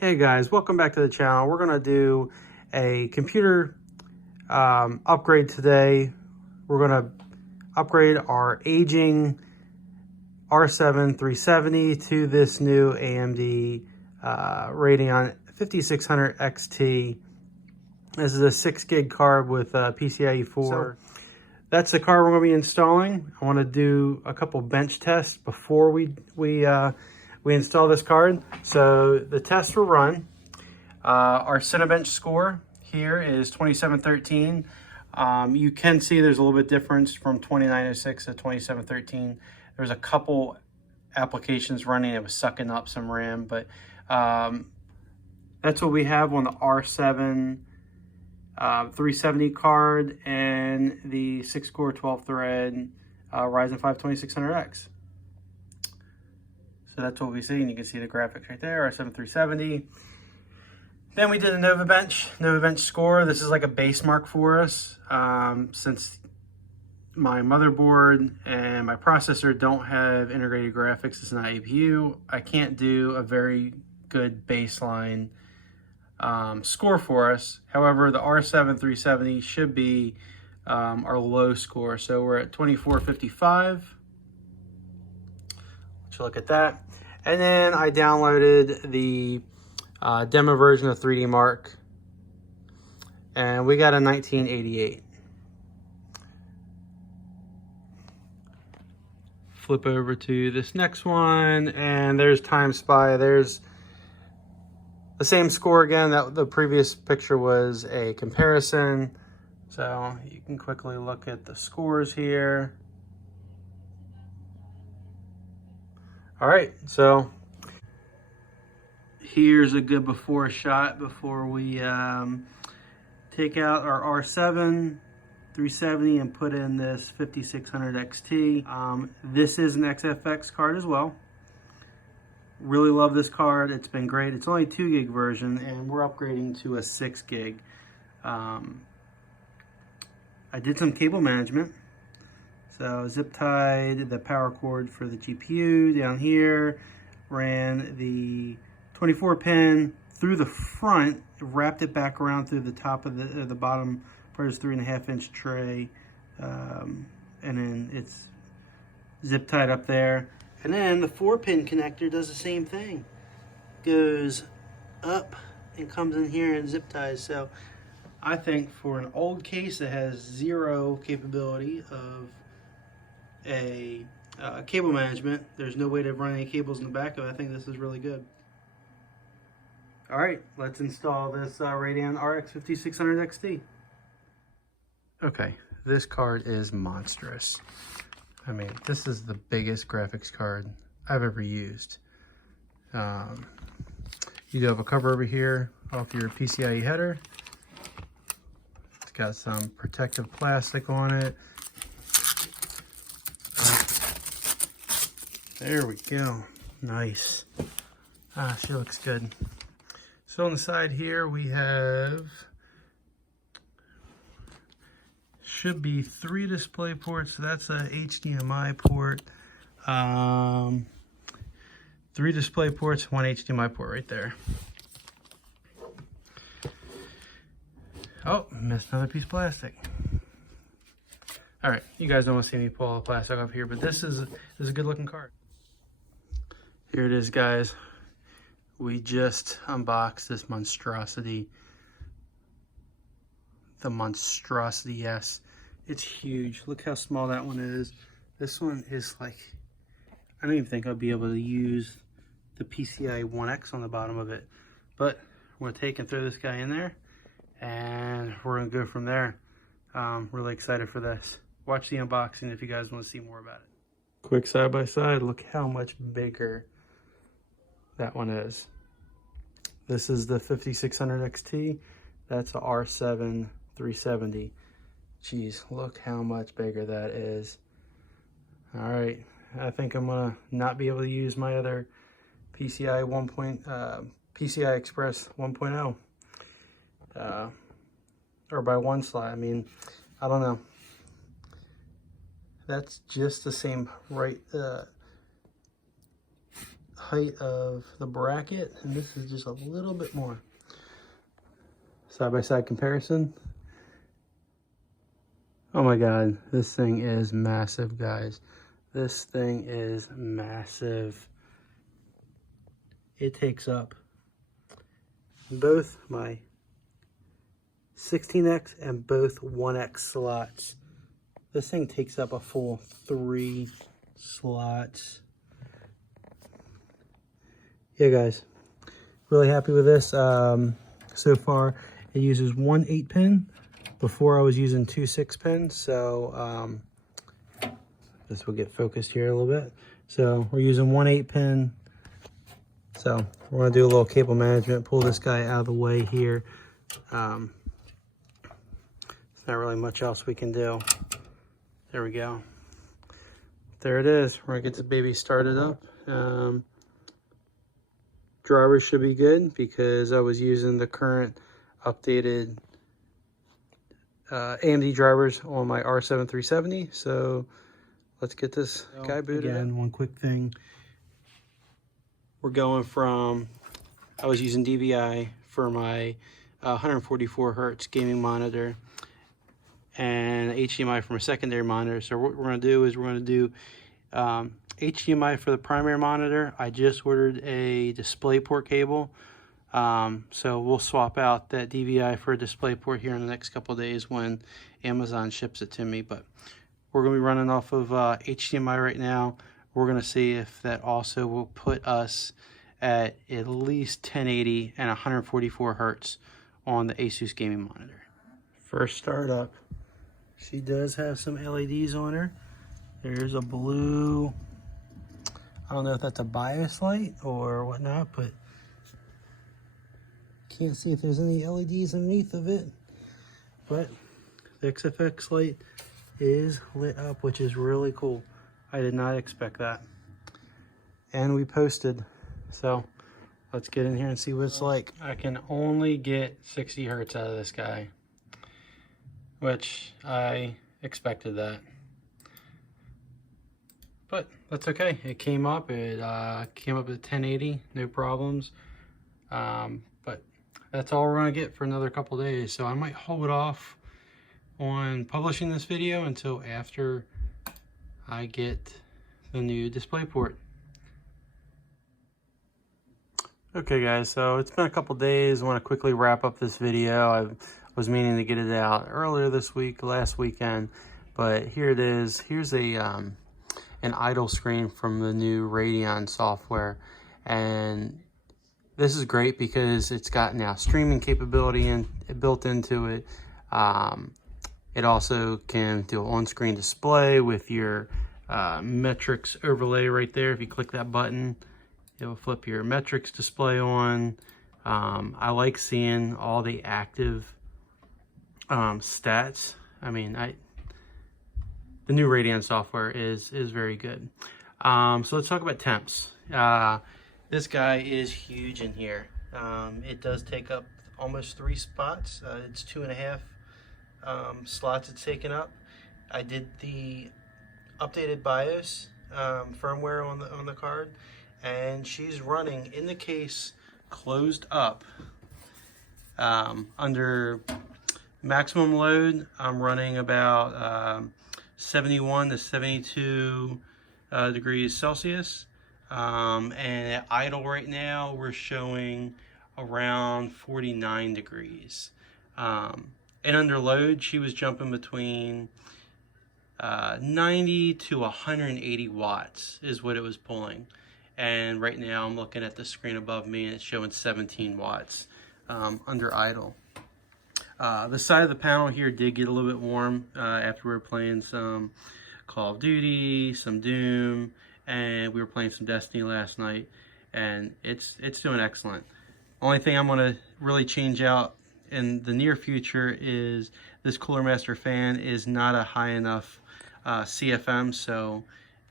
Hey guys, welcome back to the channel. We're going to do a computer upgrade today. We're going to upgrade our aging R7 370 to this new AMD Radeon 5600 XT. This is a 6 gig card with PCIe 4. So that's the card we're going to be installing. I want to do a couple bench tests before we install this card. So the tests were run. Our Cinebench score here is 2713. You can see there's a little bit difference from 2906 to 2713. There's a couple applications running. It was sucking up some RAM, but that's what we have on the R7 370 card and the 6-core 12-thread Ryzen 5 2600X. So that's what we see, and you can see the graphics right there, R7 370. Then we did a Nova Bench score. This is like a base mark for us. Since my motherboard and my processor don't have integrated graphics, it's not APU, I can't do a very good baseline score for us. However, the R7 370 should be our low score. So we're at 2455. Let's look at that. And then I downloaded the demo version of 3D Mark, and we got a 1988. Flip over to this next one, and there's Time Spy. There's the same score again. That the previous picture was a comparison, so you can quickly look at the scores here. All right, so here's a good before shot before we take out our R7 370 and put in this 5600 XT. This is an XFX card as well. Really love this card. It's been great. It's only a 2 gig version, and we're upgrading to a 6 gig. I did some cable management. So zip tied the power cord for the GPU down here, ran the 24 pin through the front, wrapped it back around through the top of the bottom part of this 3.5-inch tray, and then it's zip tied up there. And then the 4-pin connector does the same thing, goes up and comes in here and zip ties. So I think for an old case that has zero capability of a cable management, there's no way to run any cables in the back of it. I think this is really good. All right, let's install this Radeon RX 5600 XT. Okay, this card is monstrous. I mean, this is the biggest graphics card I've ever used. You do have a cover over here off your PCIe header. It's got some protective plastic on it. There we go. Nice. She looks good. So on the side here we have, should be 3 display ports. So that's a HDMI port. 3 display ports, 1 HDMI port right there. Oh, missed another piece of plastic. All right, you guys don't want to see me pull all the plastic off here, but this is a good looking card. Here it is, guys. We just unboxed this monstrosity. The monstrosity, yes. It's huge. Look how small that one is. This one is like, I don't even think I'll be able to use the PCIe 1X on the bottom of it. But we're gonna take and throw this guy in there, and we're gonna go from there. Really excited for this. Watch the unboxing if you guys want to see more about it. Quick side by side, look how much bigger that one is. This is the 5600 XT. That's a R7 370. Jeez, look how much bigger that is. All right, I think I'm gonna not be able to use my other PCI PCI Express 1.0 or by one slot. I mean, I don't know. That's just the same height of the bracket, and this is just a little bit more. Side-by-side comparison. Oh my God, this thing is massive, guys. This thing is massive. It takes up both my 16X and both 1X slots. This thing takes up a full 3 slots. Yeah, guys, really happy with this. So far, it uses 1 8-pin. Before I was using 2 6-pins, so this will get focused here a little bit. So we're using 1 8-pin. So we're gonna do a little cable management, pull this guy out of the way here. There's not really much else we can do. There we go. There it is. We're gonna get this baby started up. Drivers should be good because I was using the current updated AMD drivers on my R7 370. So let's get this guy booted. Again, one quick thing. We're going from, I was using DVI for my 144 hertz gaming monitor and HDMI for my secondary monitor. So what we're going to do is we're going to do HDMI for the primary monitor. I just ordered a DisplayPort cable. So we'll swap out that DVI for a DisplayPort here in the next couple of days when Amazon ships it to me. But we're going to be running off of HDMI right now. We're going to see if that also will put us at least 1080 and 144 hertz on the Asus gaming monitor. First startup. She does have some LEDs on her. There's a blue, I don't know if that's a BIOS light or whatnot, but can't see if there's any LEDs underneath of it. But the XFX light is lit up, which is really cool. I did not expect that. And we posted. So let's get in here and see what it's like. I can only get 60 hertz out of this guy, which I expected that. But that's okay. It came up. It came up at 1080, no problems. But that's all we're gonna get for another couple days. So I might hold off on publishing this video until after I get the new DisplayPort. Okay guys, so it's been a couple days. I want to quickly wrap up this video. I was meaning to get it out earlier this week, last weekend, but here it is. Here's a an idle screen from the new Radeon software, and this is great because it's got now streaming capability built into it. It also can do an on-screen display with your metrics overlay right there. If you click that button, it will flip your metrics display on. I like seeing all the active stats. I mean, the new Radeon software is very good. So let's talk about temps. This guy is huge in here. It does take up almost 3 spots. It's 2.5 slots it's taken up. I did the updated BIOS firmware on the card, and she's running in the case closed up. Under maximum load, I'm running about 71 to 72 degrees Celsius, and at idle right now we're showing around 49 degrees. And under load, she was jumping between 90 to 180 watts is what it was pulling. And right now I'm looking at the screen above me and it's showing 17 watts under idle. The side of the panel here did get a little bit warm after we were playing some Call of Duty, some Doom, and we were playing some Destiny last night, and it's doing excellent. Only thing I'm going to really change out in the near future is this Cooler Master fan is not a high enough CFM, so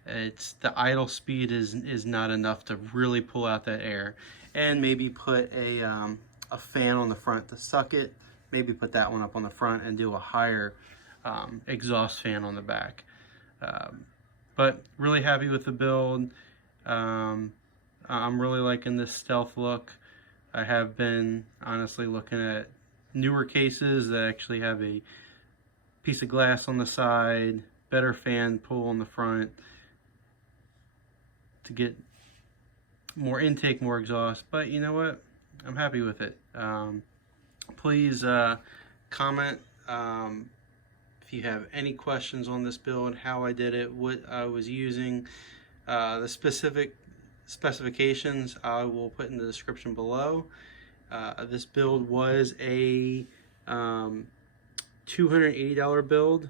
it's the idle speed is not enough to really pull out that air. And maybe put a fan on the front to suck it. Maybe put that one up on the front and do a higher exhaust fan on the back. But really happy with the build. I'm really liking this stealth look. I have been honestly looking at newer cases that actually have a piece of glass on the side, better fan pull on the front to get more intake, more exhaust. But you know what? I'm happy with it. Please comment if you have any questions on this build, how I did it, what I was using, the specific specifications I will put in the description below. This build was a $280 build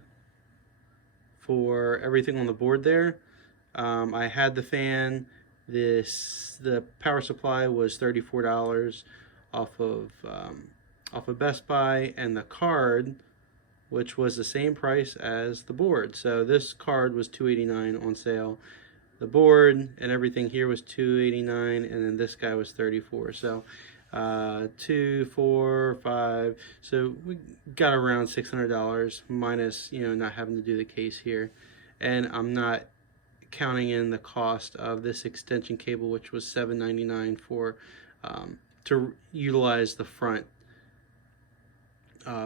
for everything on the board there. I had the fan. The power supply was $34 off of Best Buy, and the card, which was the same price as the board. So this card was $289 on sale. The board and everything here was $289, and then this guy was $34. So 2, 4, 5. So we got around $600 minus, you know, not having to do the case here. And I'm not counting in the cost of this extension cable, which was $7.99 for to utilize the front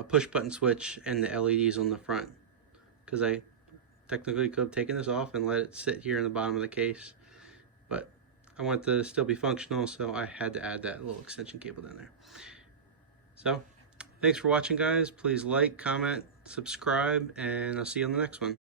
push button switch and the LEDs on the front, because I technically could have taken this off and let it sit here in the bottom of the case, but I want it to still be functional, so I had to add that little extension cable down there. So thanks for watching, guys. Please like, comment, subscribe, and I'll see you on the next one.